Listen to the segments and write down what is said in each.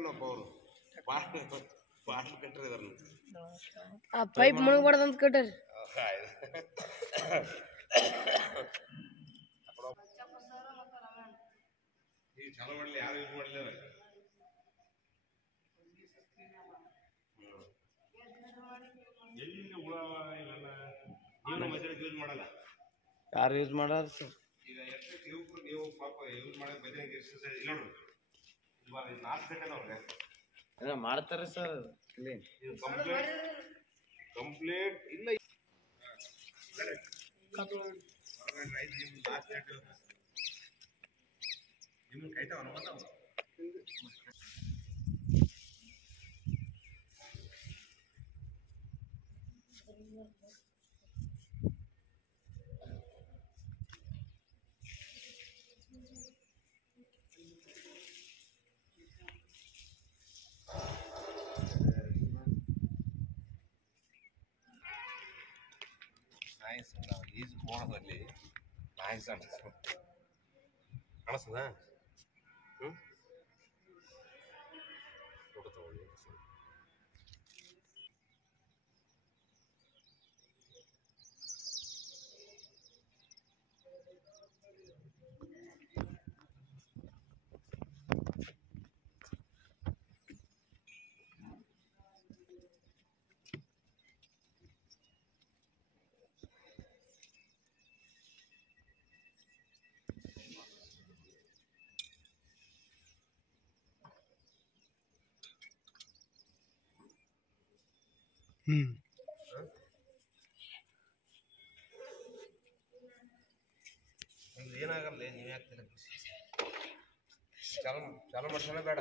ಕಟ್ಟಾರನಪ್ಪ ಅವರು ಬಾಟ್ಲು ಕಟ್ಟಿದಾರ ಆ ಪೈಪ್ ಮುಳುಗಬಾರ್ದಂತ ಕಟ್ಟಾರಿ. ಈಗ ಚಾಲು ಮಾಡಲಿ, ಯಾರು ಯೂಸ್ ಮಾಡಲಿಲ್ಲ. ಎಲ್ಲಿ ಹುಳ ಇವೆಲ್ಲ ನೀವು ಮಧ್ಯಾಹ್ನ ಯೂಸ್ ಮಾಡಲ್ಲ. ಯಾರು ಯೂಸ್ ಮಾಡೋದು ಸರ್? ಈಗ ಎಷ್ಟಕ್ಕೆ ಯುವಕರು ನೀವು ಪಾಪ ಯೂಸ್ ಮಾಡೋದು ಮಧ್ಯಾಹ್ನ ಎಕ್ಸರ್ಸೈಸ್ ಇಲ್ಲ ನೋಡ್ರಿ. ಇವಾಗ 4 ಗಂಟೆ ಅವ್ರಿಗೆ ಮಾಡ್ತಾರೆ ಸರ್. ಕಂಪ್ಲೀಟ್ ಇಲ್ಲ ನಿಮ್ಗೆ ಕೈತಾವ ನಾಯಿಸ್ ನಾವು ಈಜು ಹೋಗೋದಲ್ಲಿ ನಾಯಿಸ್ ಕಾಣಿಸ್ತದ. ಫೋಟೋ ತಗೊಳ್ಳಿ. ಏನಾಗಲ್ಲ, ನೀವು ಯಾಕೆ ಚಾಲು ಮಾಡ್ಸೋಣ ಬೇಡ.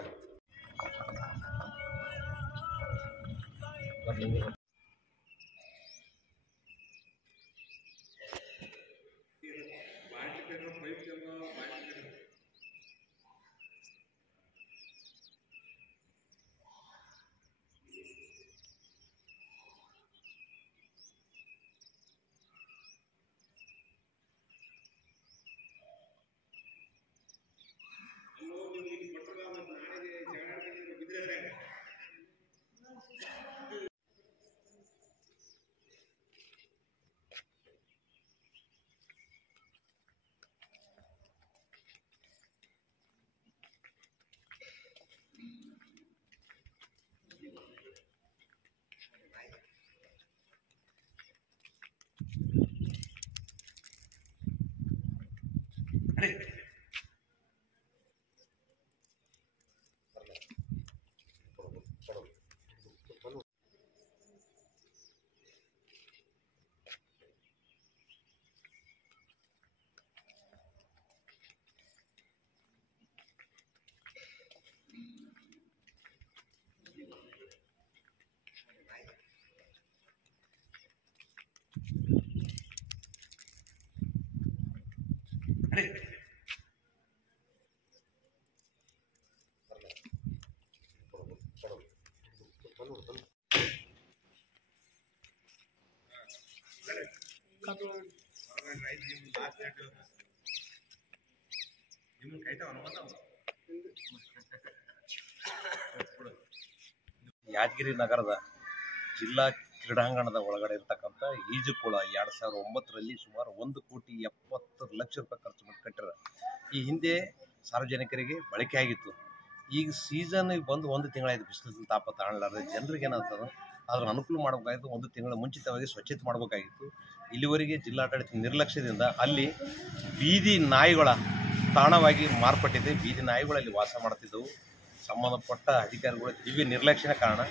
ಯಾದಗಿರಿ ನಗರದ ಜಿಲ್ಲಾ ಕ್ರೀಡಾಂಗಣದ ಒಳಗಡೆ ಇರ್ತಕ್ಕಂಥ ಈಜುಕೊಳ 2009ರಲ್ಲಿ ಸುಮಾರು 1,70,00,000 ರೂಪಾಯಿ ಖರ್ಚು ಮಾಡಿ ಕಟ್ಟಿರ. ಈ ಹಿಂದೆ ಸಾರ್ವಜನಿಕರಿಗೆ ಬಳಕೆ ಆಗಿತ್ತು. ಈಗ ಸೀಸನ್ಗೆ ಬಂದು 1 ತಿಂಗಳಾಯಿತು. ಬಿಸಿಲಿನ ತಾಪ ತಾಳಲಾರದೆ ಜನರಿಗೆ ಏನಾಗ್ತದೆ ಅದ್ರ ಅನುಕೂಲ ಮಾಡಬೇಕಾಗಿತ್ತು. 1 ತಿಂಗಳ ಮುಂಚಿತವಾಗಿ ಸ್ವಚ್ಛತೆ ಮಾಡಬೇಕಾಗಿತ್ತು. ಇಲ್ಲಿವರೆಗೆ ಜಿಲ್ಲಾಡಳಿತ ನಿರ್ಲಕ್ಷ್ಯದಿಂದ ಅಲ್ಲಿ ಬೀದಿ ನಾಯಿಗಳ ತಾಣವಾಗಿ ಮಾರ್ಪಟ್ಟಿದೆ. ಬೀದಿ ನಾಯಿಗಳಲ್ಲಿ ವಾಸ ಮಾಡ್ತಿದ್ದವು. ಸಂಬಂಧಪಟ್ಟ ಅಧಿಕಾರಿಗಳ ದಿವ್ಯ ನಿರ್ಲಕ್ಷ್ಯನ ಕಾರಣ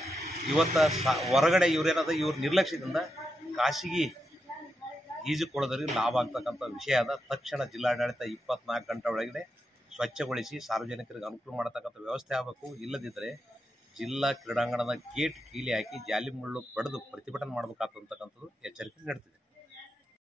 ಇವತ್ತು ಹೊರಗಡೆ ಇವ್ರೇನಾದ ಇವ್ರ ನಿರ್ಲಕ್ಷ್ಯದಿಂದ ಖಾಸಗಿ ಈಜುಕೊಳದವರಿಗೆ ಲಾಭ ಆಗ್ತಕ್ಕಂಥ ವಿಷಯ ಆದ. ತಕ್ಷಣ ಜಿಲ್ಲಾಡಳಿತ 24 ಗಂಟೆ ಒಳಗಡೆ ಸ್ವಚ್ಛಗೊಳಿಸಿ ಸಾರ್ವಜನಿಕರಿಗೆ ಅನುಕೂಲ ಮಾಡತಕ್ಕಂಥ ವ್ಯವಸ್ಥೆ ಆಗಬೇಕು. ಇಲ್ಲದಿದ್ದರೆ ಜಿಲ್ಲಾ ಕ್ರೀಡಾಂಗಣದ ಗೇಟ್ ಕೀಲಿ ಹಾಕಿ ಜಾಲಿ ಮುಳ್ಳು ಪಡೆದು ಪ್ರತಿಭಟನೆ ಮಾಡಬೇಕಾಗ್ತಕ್ಕಂಥದ್ದು ಎಚ್ಚರಿಕೆ ನೀಡ್ತಿದೆ.